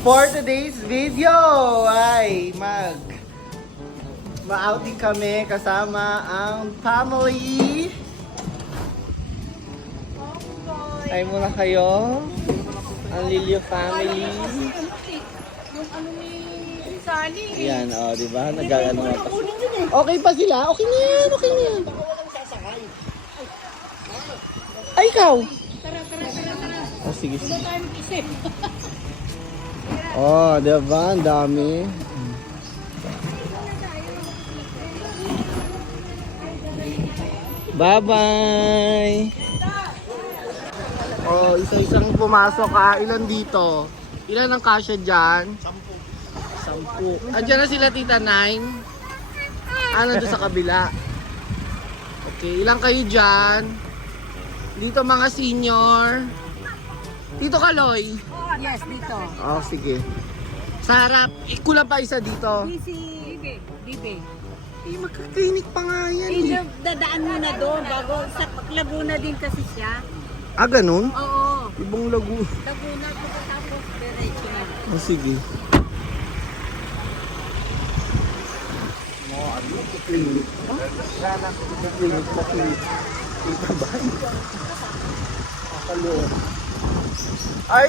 For today's video ay ma-outing kami kasama ang family. Ay muna kayo. Ang Lilio family. Yung ano ni Sally. Yan, oh, di ba? Nagagano pa. Okay pa sila? Okay na yan, okay na yan. Ay, ikaw. Tara. Oh, sige. Wala tayong isip. Oh, di ba? Ang dami. Bye-bye. Oh, isa-isang pumasok ha. Ilan dito? Ilan ang kasya dyan? 10. Andiyan na sila tita 9. Ano doon sa kabila? Okay, ilan kayo dyan? Dito mga senior. Dito ka, Loy. Yes, dito. Oh, sige. Sa harap, kulang pa isa dito. Bibi. Eh, magkaklinik pa nga yan eh. Dadaan mo na doon bago sa Laguna din kasi siya. Ah, ganun? Oo. Ibang lagu. Laguna pagkatapos diretso na. Oh, sige. Clinic. Clinic sa clinic. Ito ba? Akalo. Ay!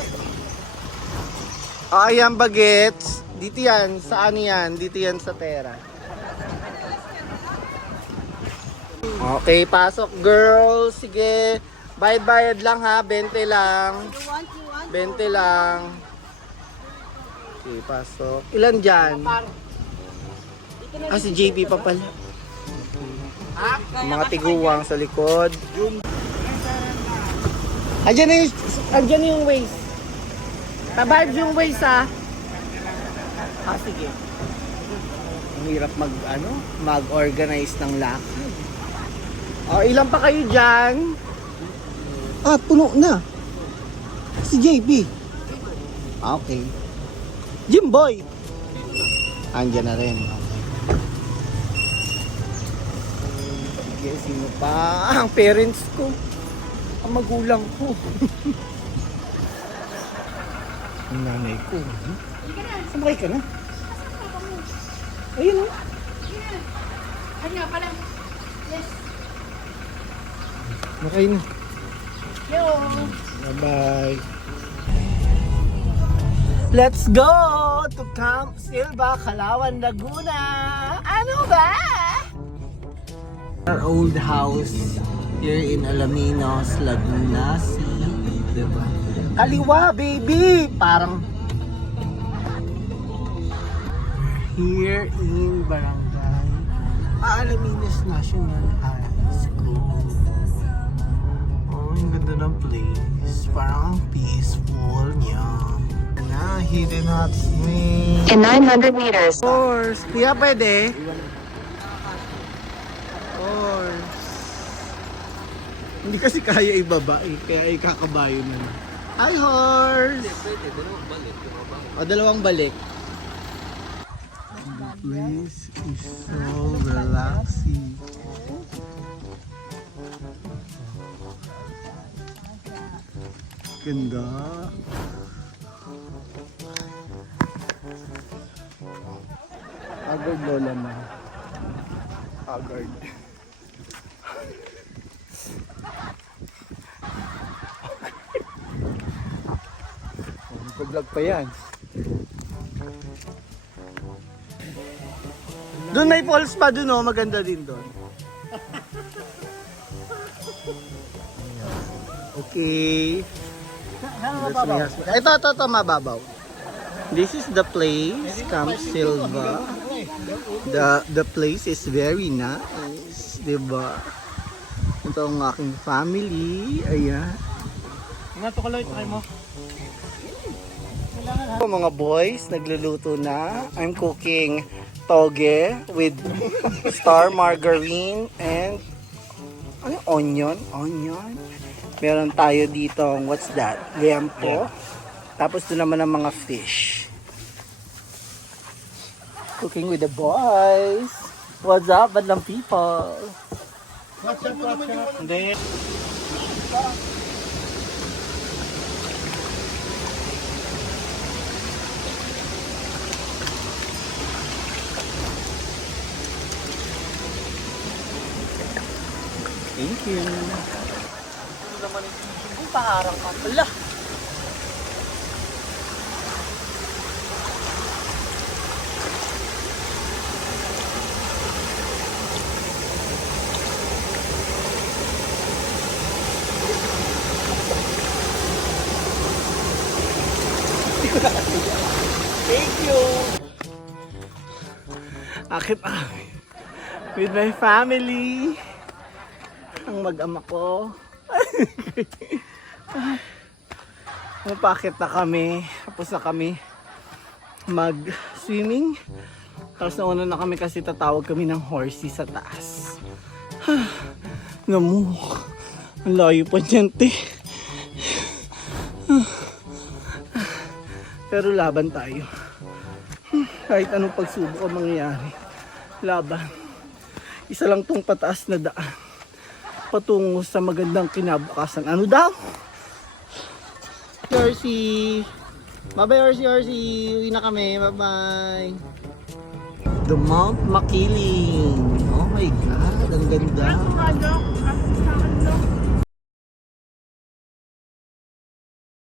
Ayan bagets. Dito yan. Saan yan? Dito yan sa pera. Okay, pasok girls. Sige. Bayad lang ha. 20 lang. You want? 20 lang. Okay, pasok. Ilan dyan? Ah, si JP pa pala. Ang mga tiguwang sa likod. Andiyan yung waist. Tabad yung waist ha. Ah, sige. Ang hirap mag-organize ng lakad. Oh, ilan pa kayo dyan? Ah, puno na. Si JP. Ah, okay. Jimboy. Andiyan na rin. Okay, sino pa? Ang parents ko. Ang magulang ko. Ang nanay ko. Sumakay ka na. Ayun o. Kanya pala. Yes. Makay na. Yo. Bye-bye. Let's go to Camp Silva, Calauan, Laguna. Ano ba? Our old house here in Alaminos, Laguna City, diba? Kaliwa, baby! Parang here in Barangay Alaminos National High School. Oh, ang ganda ng place. Parang peaceful niya. Na, hidden hot spring. In 900 meters. Of course. Kaya pwede. Hindi kasi kaya ibaba eh, kaya ikakabayo na. Hi horse! O, dalawang balik. The place is so relaxing. Ganda. Haggard lola na. Haggard. Vlog pa yan. Doon may falls pa doon oh, maganda din doon. Okay. Ito, mababaw. This is the place, Camp Silva. The place is very nice, diba? Ito ang aking family. Ayan. Nga to kaloy, try mo. Mga boys, nagluluto na. I'm cooking toge with star margarine and onion. Meron tayo dito, what's that? Liempo. Tapos doon naman ang mga fish. Cooking with the boys. What's up, badlang people? What's up? Hindi. Thank you. Ano naman yung paharang ka pala. Thank you. Akit with my family. Ang mag-ama ko. Mapakit na kami. Tapos na kami mag-swimming. Tapos nauna na kami kasi tatawag kami ng horsey sa taas. Namu. Ang layo pa dyan, te. Pero laban tayo. Kahit anong pagsubok ang mangyayari. Laban. Isa lang tong pataas na daan. Patungo sa magandang kinabukasan. Ano daw? Horsey! Bye-bye, Horsey, Horsey! Uwi na kami. Bye-bye! The Mount Makiling. Oh my God, ang ganda.